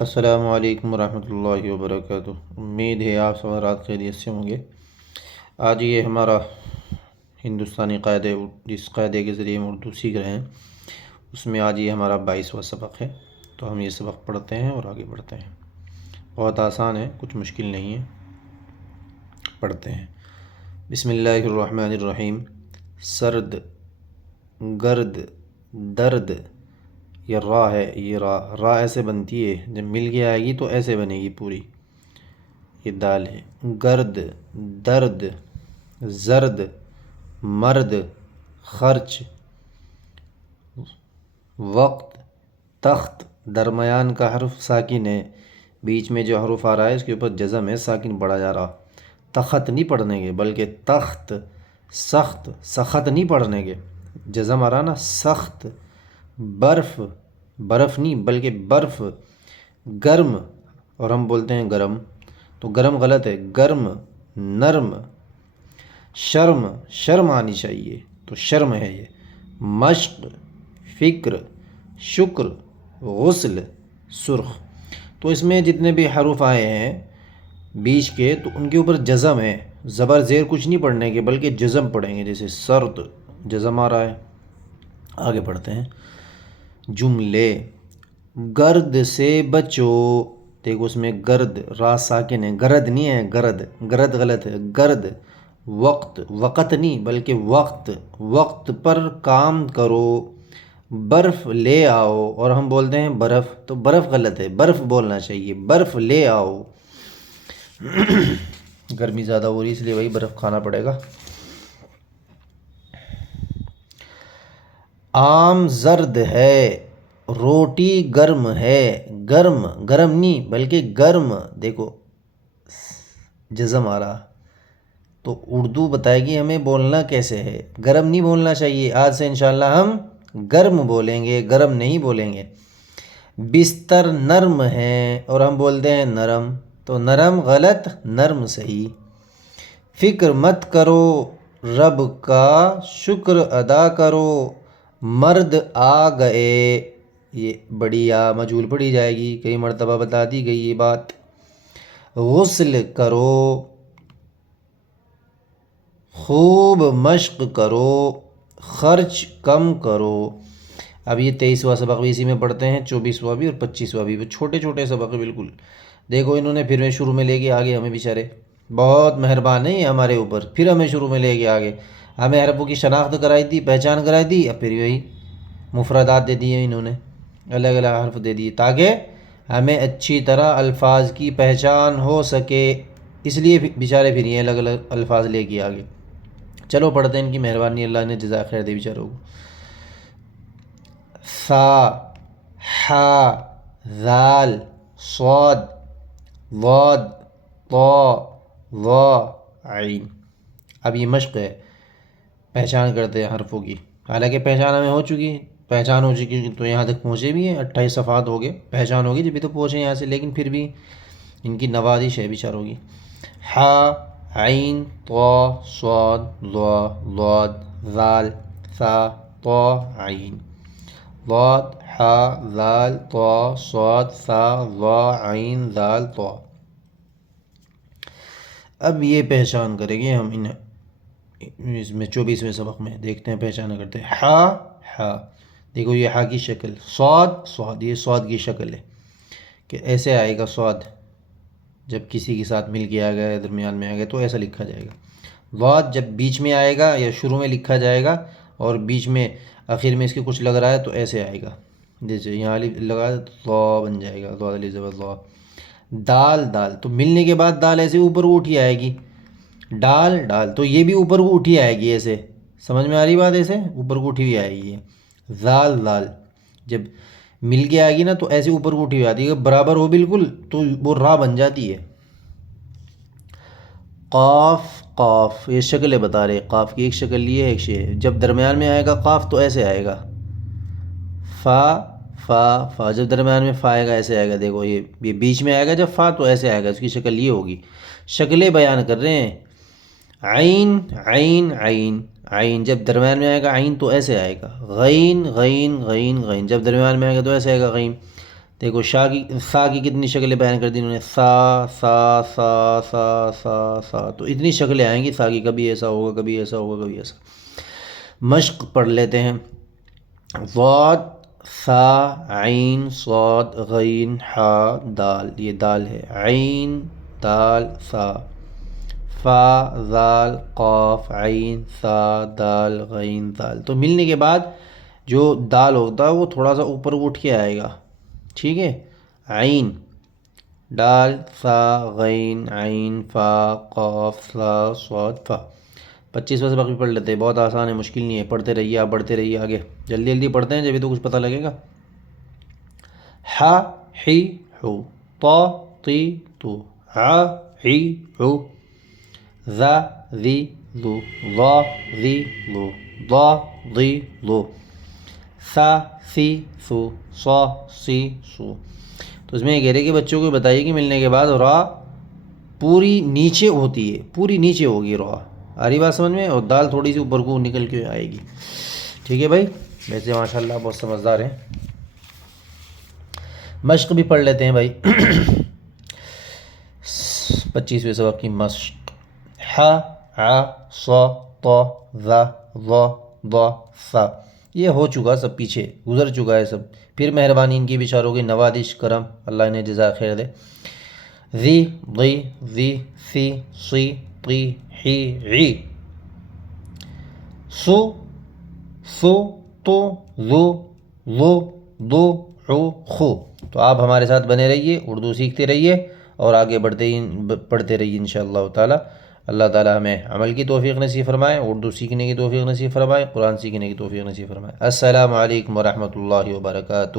السلام علیکم ورحمۃ اللہ وبرکاتہ۔ امید ہے آپ سب رات خیریت سے ہوں گے۔ آج یہ ہمارا ہندوستانی قاعدے جس قاعدے کے ذریعے ہم اردو سیکھ رہے ہیں، اس میں آج یہ ہمارا 22واں سبق ہے۔ تو ہم یہ سبق پڑھتے ہیں اور آگے بڑھتے ہیں۔ بہت آسان ہے، کچھ مشکل نہیں ہے، پڑھتے ہیں۔ بسم اللہ الرحمن الرحیم۔ سرد، گرد، درد، یہ را ہے، یہ را ایسے بنتی ہے، جب مل کے آئے گی تو ایسے بنے گی پوری۔ یہ دال ہے۔ گرد، درد، زرد، مرد، خرچ، وقت، تخت۔ درمیان کا حرف ساکن ہے، بیچ میں جو حرف آ رہا ہے اس کے اوپر جزم ہے، ساکن پڑھا جا رہا۔ تخت نہیں پڑھنے کے بلکہ تخت، سخت، سخت نہیں پڑھنے کے، جزم آ رہا نا، سخت۔ برف، برف نہیں بلکہ برف۔ گرم، اور ہم بولتے ہیں گرم، تو گرم غلط ہے، گرم۔ نرم۔ شرم، شرم آنی چاہیے تو شرم ہے یہ۔ مشق، فکر، شکر، غسل، سرخ۔ تو اس میں جتنے بھی حروف آئے ہیں بیچ کے، تو ان کے اوپر جزم ہے، زبر زیر کچھ نہیں پڑھنے کے بلکہ جزم پڑھیں گے، جیسے سرد، جزم آ رہا ہے۔ آگے پڑھتے ہیں۔ جملے۔ گرد سے بچو، دیکھو اس میں گرد، را ساکن ہے، گرد نہیں ہے، گرد، گرد غلط ہے، گرد۔ وقت، وقت نہیں بلکہ وقت، وقت پر کام کرو۔ برف لے آؤ، اور ہم بولتے ہیں برف، تو برف غلط ہے، برف بولنا چاہیے، برف لے آؤ۔ گرمی زیادہ ہو رہی اس لیے وہی برف کھانا پڑے گا۔ آم زرد ہے، روٹی گرم ہے، گرم، گرم نہیں بلکہ گرم، دیکھو جزم آ رہا، تو اردو بتائے گی ہمیں بولنا کیسے ہے۔ گرم نہیں بولنا چاہیے، آج سے انشاءاللہ ہم گرم بولیں گے، گرم نہیں بولیں گے۔ بستر نرم ہے، اور ہم بولتے ہیں نرم، تو نرم غلط، نرم صحیح۔ فکر مت کرو، رب کا شکر ادا کرو۔ مرد آ گئے، یہ بڑی یا مجہول پڑھی جائے گی، کئی مرتبہ بتا دی گئی یہ بات۔ غسل کرو، خوب مشق کرو، خرچ کم کرو۔ اب یہ 23واں سبق بھی اسی میں پڑھتے ہیں، 24واں بھی اور 25واں بھی، چھوٹے چھوٹے سبق ہیں بالکل۔ دیکھو انہوں نے پھر میں شروع میں لے کے آگے ہمیں بیچارے، بہت مہربان ہیں یہ ہمارے اوپر، پھر ہمیں شروع میں لے کے آگے، ہمیں حرفوں کی شناخت کرائی تھی، پہچان کرائی تھی، اب پھر یہی مفردات دے دیے انہوں نے، الگ الگ حرف دے دیے تاکہ ہمیں اچھی طرح الفاظ کی پہچان ہو سکے، اس لیے بیچارے پھر یہ الگ الگ الفاظ لے کے آگے۔ چلو پڑھتے ہیں، ان کی مہربانی، اللہ نے جزائے خیر دے بیچاروں کو۔ ثا، حا، ذال، صاد، ضاد، طا، ظا، عین۔ اب یہ مشق ہے، پہچان کرتے ہیں حرفوں کی، حالانکہ پہچان ہمیں ہو چکی، پہچان ہو چکی تو یہاں تک پہنچے بھی ہیں، 28 صفحات ہو گئے، پہچان ہوگی جبھی تو پہنچے یہاں سے، لیکن پھر بھی ان کی نوازش ہے بیچاروں کی۔ حا، عین، طا، صاد، ظا، ضاد، ذال، ثا، طا، عین۔ ضاد، حا، ذال، طا، صاد، ثا، ظا، عین، ذال، طا۔ اب یہ پہچان کریں گے ہم اس میں 24ویں سبق میں، دیکھتے ہیں پہچانا کرتے ہیں۔ حا، حا، دیکھو یہ حا کی شکل، صاد، صاد، یہ صاد کی شکل ہے کہ ایسے آئے گا صاد، جب کسی کے ساتھ مل کے آ گیا، درمیان میں آ گیا تو ایسا لکھا جائے گا۔ ضاد جب بیچ میں آئے گا یا شروع میں لکھا جائے گا اور بیچ میں آخر میں اس کے کچھ لگ رہا ہے تو ایسے آئے گا، جیسے یہاں الف لگا تو ضا بن جائے گا، ضاد علی زبر ضا۔ دال، دال تو ملنے کے بعد دال ایسے اوپر کو اٹھی آئے گی، ڈال، ڈال تو یہ بھی اوپر کو اٹھی آئے گی، ایسے سمجھ میں آ رہی بات، ایسے اوپر کو اٹھی ہوئی آئے گی۔ ذال، ذال جب مل کے آئے گی نا تو ایسے اوپر کو اٹھی ہوئی آتی ہے، برابر ہو بالکل تو وہ را بن جاتی ہے۔ قاف، قاف یہ شکلیں بتا رہے، قاف کی ایک شکل یہ ہے، ایک شے ہے، جب درمیان میں آئے گا قاف تو ایسے آئے گا۔ فا، فا، فا جب درمیان میں فا آئے گا ایسے آئے گا، دیکھو یہ بیچ میں آئے گا جب فا تو ایسے آئے گا، اس کی شکل یہ ہوگی، شکلیں بیان کر رہے ہیں۔ عین، عین، عین، عین جب درمیان میں آئے گا عین تو ایسے آئے گا۔ غین، غین، غین، غین جب درمیان میں آئے گا تو ایسے آئے گا غین۔ دیکھو سا کی کتنی شکلیں بیان کر دی انہوں نے، سا سا سا سا سا سا، تو اتنی شکلیں آئیں گی سا کی، کبھی ایسا ہوگا کبھی ایسا ہوگا کبھی ایسا۔ مشق پڑھ لیتے ہیں۔ ضاد سا عین صاد غین حا دال، یہ دال ہے، عین دال سا، فا زال قاف عین سا دال غین دال، تو ملنے کے بعد جو دال ہوتا ہے وہ تھوڑا سا اوپر اٹھ کے آئے گا، ٹھیک ہے، عین دال سا غین عین فا قاف سا صاد فا۔ 25 سے باقی پڑھ لیتے ہیں، بہت آسان ہے، مشکل نہیں ہے، پڑھتے رہیے آپ، بڑھتے رہیے آگے، جلدی جلدی پڑھتے ہیں جبھی تو کچھ پتہ لگے گا۔ ح حی حو، طا طی تو، ع عی عو، ذا ذی ذو، ظا ذی ذو، ضا ضی ضو، ثا ثی ثو، صا سی سو۔ تو اس میں یہ کہہ رہے کہ بچوں کو بتائیے کہ ملنے کے بعد را پوری نیچے ہوتی ہے، پوری نیچے ہوگی را، آ رہی بات سمجھ میں، اور دال تھوڑی سی اوپر کو نکل کے آئے گی، ٹھیک ہے بھائی۔ ویسے ماشاء اللہ بہت سمجھدار ہیں۔ مشق بھی پڑھ لیتے ہیں بھائی۔ 25ویں سبق کی مشق، ح ع ص ط ظ ظ ض ث، یہ ہو چکا سب، پیچھے گزر چکا ہے سب، پھر مہربانی ان کی بیچاروں کی نوازش کرم، اللہ انہیں جزا خیر دے۔ ذی ضی ذی سی صی طی حی عی، سو سو تو ذو ذو ذو عو خو۔ تو آپ ہمارے ساتھ بنے رہیے، اردو سیکھتے رہیے اور آگے پڑھتے رہیے انشاءاللہ تعالی۔ اللہ تعالی ہمیں عمل کی توفیق نصیب فرمائے، اردو سیکھنے کی توفیق نصیب فرمائے، قرآن سیکھنے کی توفیق نصیب فرمائے۔ السلام علیکم ورحمۃ اللہ وبرکاتہ۔